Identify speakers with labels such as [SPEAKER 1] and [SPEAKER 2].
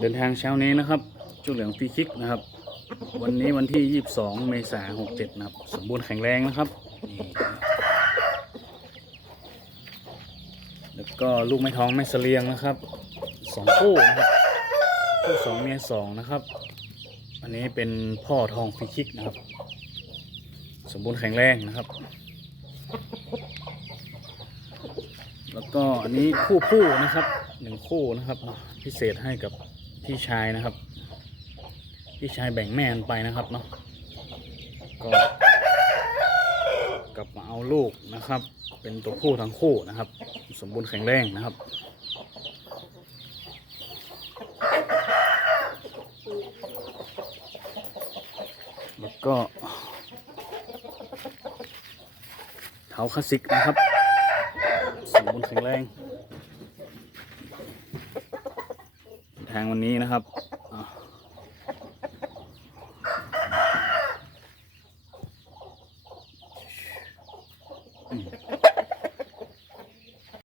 [SPEAKER 1] เดินทางเช้านี้นะครับจุเหลืองฟีคิกนะครับ วันนี้วันที่ 22 เมษายน67 นะครับ สมบูรณ์แข็งแรงนะครับนี่แล้วก็ลูกไม้ท้องแม่เสลียงนะครับสองคู่นะครับคู่สองเมียสองนะครับ อันนี้เป็นพ่อทองฟีคิกนะครับ สมบูรณ์แข็งแรงนะครับ แล้วก็อันนี้คู่ผู้นะครับ หนึ่งคู่นะครับ พิเศษให้กับพี่ชายนะครับ พี่ชายแบ่งแม่นไปนะครับเนาะก็กลับมาเอาลูกนะครับ เป็นตัวผู้ทั้งคู่นะครับ สมบูรณ์แข็งแรงนะครับแล้วก็เท้าคลาสสิกนะครับ สมบูรณ์แข็งแรง แทงวันนี้นะครับอะอืม